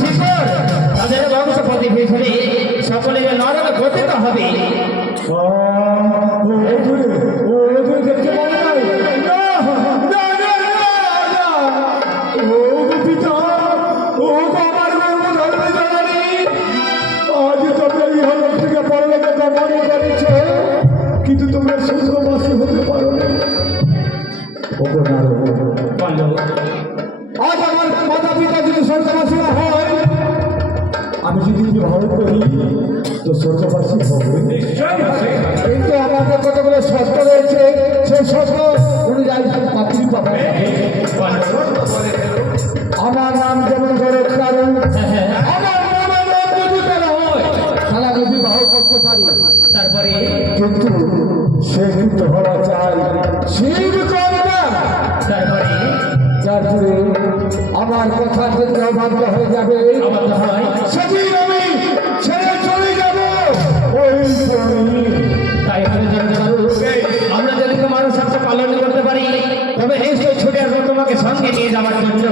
শিকড় তাদের বংশ প্রতিবেশনে সকলের নরক পতিত হবে। দেখতে পারে নাই ও পিতা, ও আমার ধর্মে জানানি, আজ তোমরা ইহলোক থেকে পরলোকে গমন করেছ, কিন্তু তোমরা স্বর্গবাসী হতে পারো না। আজ আমার মাতা পিতা যদি স্বর্গবাসী না হয়, আমি যদি বিবাহ করি তো স্বর্গবাসী হবে। কিন্তু আমাদের কতগুলো শর্ত রয়েছে, সেই শর্ত অনুযায়ী পাত্রী পাবে। আমার নাম যেমন করে কারণ আমার নামের নাম যদি তারা হয় তাহলে আমি বিবাহ করতে পারি। তারপরে কিন্তু সে কিন্তু হওয়া চাই শিব করবে। তারপরে তারপরে আমার কথা যদি অবাধ্য হয়ে যাবে, অবাধ্য হয়, সেদিন আমি ছেড়ে চলে যাব ওই শরীর। তাই হলে আমরা যদি তোমার সাথে পালন করতে পারি তবে নিশ্চয়ই ছুটে আসবো তোমাকে সঙ্গে নিয়ে যাওয়ার জন্য।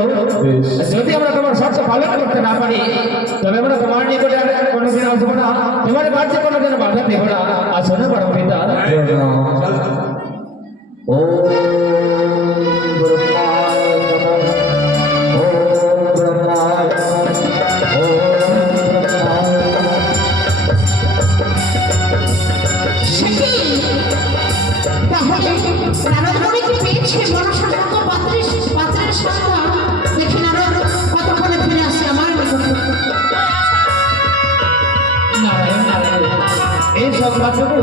যদি আমরা তোমার শর্ত পালন করতে না পারি তবে আমরা তোমার নিকটে আর কোনোদিন আসবো না, তোমার কাছে কোনোদিন বাধা দেবো না। আসো না বড় পিতা। ও ব্রহ্মায় নমঃ, ওম ব্রহ্মায় নমঃ, ওম ব্রহ্মায় নমঃ। তাহলে নারদমণি কি পেয়েছে মনসাগত পাত্রের সন্ধান? দেখি নারদ কতক্ষণে ফিরে আসে আমার নিকটে। নারায়ণ নারায়ণ, এই সংবাদটুকু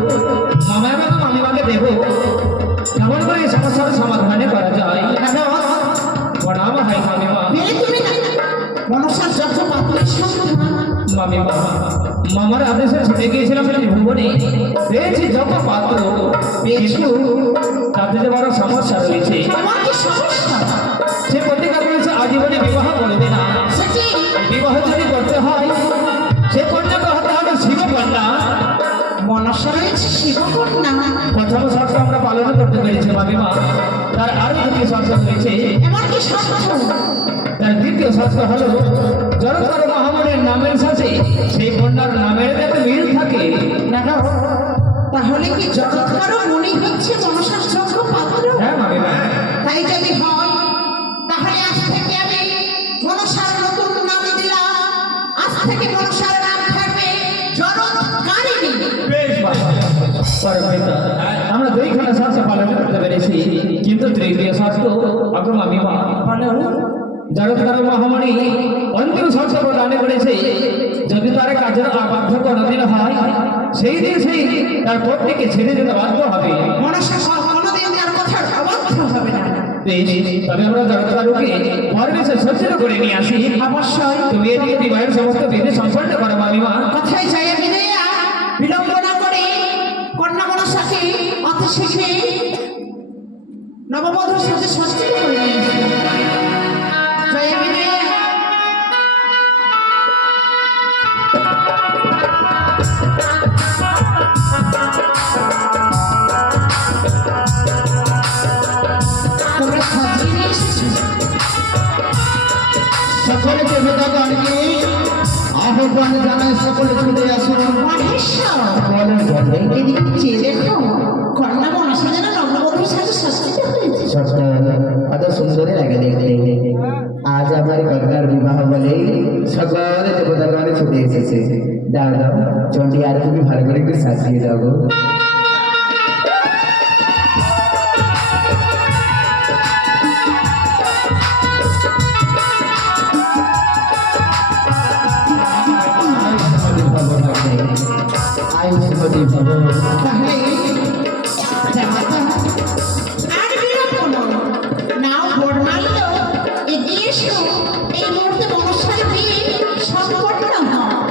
মামা এবং মামিমাকে দেব, কেমন করে এই সমস্যার সমাধানে করা যায়। প্রণাম হয় মামিমা। পেলে তুমি মনসার যত পাত্রের সন্ধান? মামিমা, মামার আদেশে ছুটে গিয়েছিলাম ভুবনে, পেয়েছি যত পাত্র, কিন্তু তাতে যে বড় সমস্যা রয়েছে। আমার কি সমস্যা? সে প্রতিজ্ঞা করেছে আজীবনে বিবাহ করবে না। সেটি বিবাহ যদি করতে হয় সে কন্যাকে হতে হবে শিবকন্যা। মনসা রয়েছে শিবকন্যা। প্রথম শর্ত আমরা পালন করতে পেরেছি মামিমা, তার আরো দুটি শর্ত রয়েছে। এমন কি শর্ত? তার দ্বিতীয় শর্ত হলো জড়তর মহামনের নামের সাথে সেই কন্যার নামের যাতে মিল থাকে। তাহলে কি জগৎকারও মনে হচ্ছে মনসার যোগ্য পাত্র? হ্যাঁ মামিমা। তাই যদি হয় তাহলে আজ থেকে আমি মনসার নতুন নাম দিলাম। আজ থেকে মনসার নাম থাকবে জগৎকারিণী। আমরা দুইখানা শর্ত পালন করতে পেরেছি, কিন্তু তৃতীয় শর্ত এখন মামিমা জগৎকার মহামণি অন্তিম শর্ত প্রদান করেছে, যদি তার কাজের আবদ্ধ কোনোদিন হয় সেই দিন সেই তার পত্নীকে ছেড়ে যেতে বাধ্য হবে। মনসা কোনোদিন তার কথার অবাধ্য হবে না। তবে আমরা জগৎকারুকে পরমেশে সজ্জিত করে নিয়ে আসি। অবশ্যই তুমি এদিকে বিবাহের সমস্ত বিধি সম্পন্ন করো মামিমা। কথায় যায় বিদেয়া বিলম্ব না করে কন্যা মনসাকে অতি শীঘ্রে নববধূর সাথে সজ্জিত করে নিয়ে আসবে। জয় বিদেয়া। তোমরা সাজিয়ে নিয়ে এসেছো। সকলে দেবতাগণকে আহ্বান জানায়, সকলে ছুটে আসুন। এদিকে চেয়ে দেখো কন্যা মনসা যেন নববধূর সাথে সজ্জিত হয়েছে। কত সুন্দরই লাগে দেখতে। আজ আমার কন্যার বিবাহ বলে সকলে দেবতাগণ ছুটে এসেছে। দাদা চন্ডী আর তুমি ভালো করে একটু সাজিয়ে দাও গো। তাহলে জামাতা আর বিলম্ব নয়, নাও ভোর মারল, এগিয়ে এসো। এই মুহূর্তে মনসার বিয়ে সম্পন্ন হয়।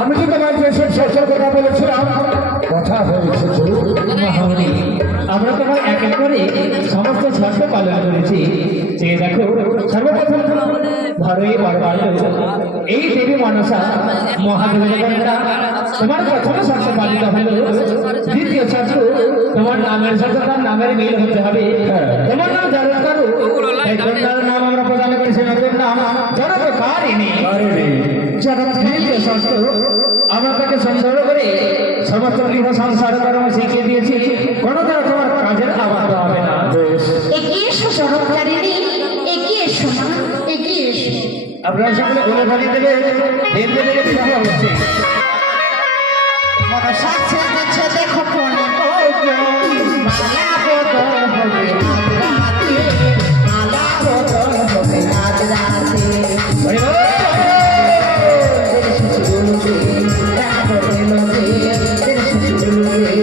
আমি তো তোমার যেসব শর্তের কথা বলেছিলাম কথা হয়ে এসেছে। মহামণি, আমরা তোমার এক এক করে সমস্ত শর্ত পালন করেছি। যে দেখো সর্বপ্রথম ধরে বরবাদ এই দেবী মনসা মহাদেবের কন্যা, তোমার প্রথম শর্ত পালিত হলো। দ্বিতীয় শর্ত তোমার নামের সাথে তার নামের মিল হতে হবে। তোমার নাম জারণ করো, এই কন্যার নাম আমরা প্রদান করেছি নতুন নাম ধীরে ষষ্ঠ আমরা তাকে সুন্দর করে সমস্ত গৃহ সংসার কর্ম শিখিয়ে দিয়েছি, কোনোদিনও তোমার কাজের আবাদ হবে না। এগিয়ে এসো জগৎকারিণী, এগিয়ে এসো মা, এগিয়ে এসো। আপনারা সকলে বলে ভালিয়ে দেবে, দিন দিনে বিবাহ হচ্ছে। মনসা ছেড়েছে দেখো কোনে বউকে, মালা বদল হবে আজ রাতে, মালা বদল হবে আজ রাতে। হরি বল। তেরে শ্বশুর লোকে, তারপরে লোকে, তেরে শ্বশুর লোকে।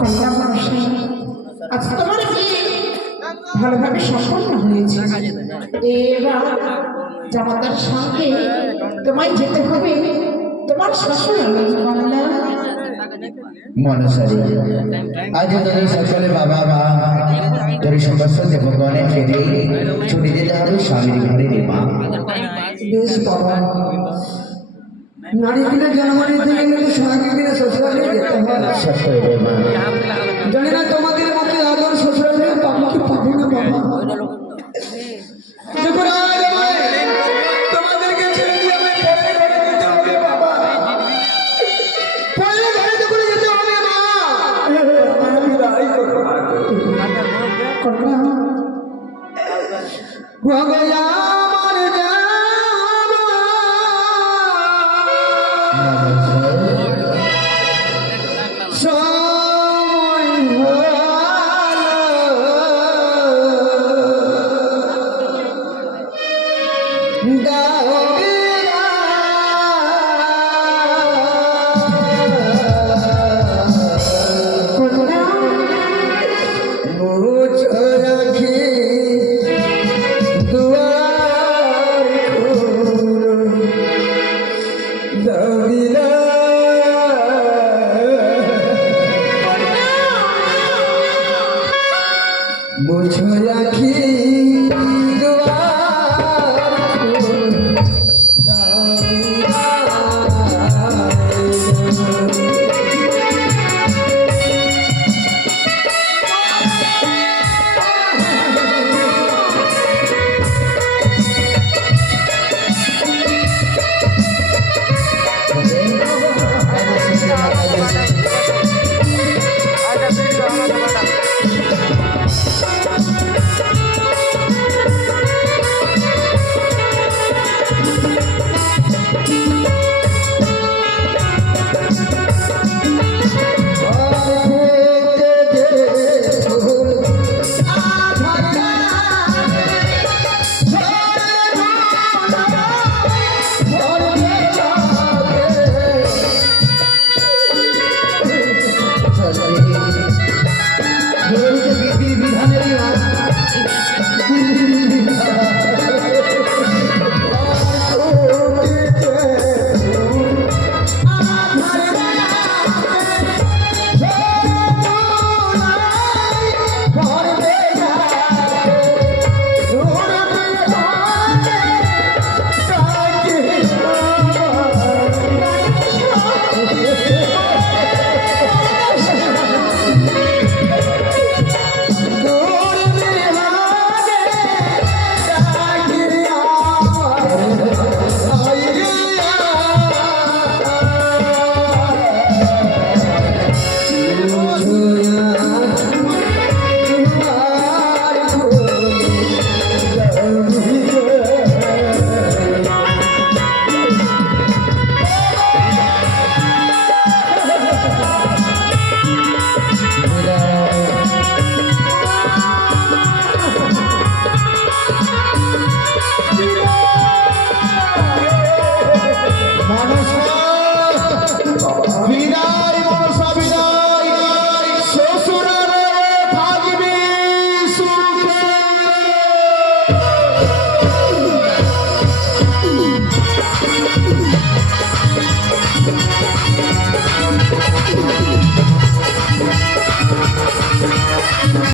কন্যা মনসা, আজ তোমার বিয়ে ভালোভাবে সম্পন্ন হয়েছে। এবার জামাতার সঙ্গে তোমায় যেতে হবে তোমার শ্বশুরালয়। কন্যা মনসারী, আজ তোদের সকলে বাবা মা তোর সমস্ত দেবগণে ফিরে ছুটি দিতে হবে স্বামীর ঘরে রে মা। বেশ বাবা, নারী দিনে জন্ম নিতে গেলে স্বামী দিনে শ্বশুরালয়ে যেতে হয়। সত্য রে মা। জানি না তোমাদের মতো আদর শ্বশুরালয়ে পাবো কি পাবো না বাবা। যখন আজ আমায় তোমাদেরকে ছেড়ে দিয়ে আমি পরের ঘরে যেতে হবে বাবা, পরের ঘরে যখন যেতে হবে মা, আমি রাই করবো না। কন্যা ভগয়া আমার যাবা, সময় হলো দাওগিরা, কন্যা মুছ রাখি দুয়ার খুলো দাওগিরা। মুছ রাখি দুয়ার খুলো দাওগিরা।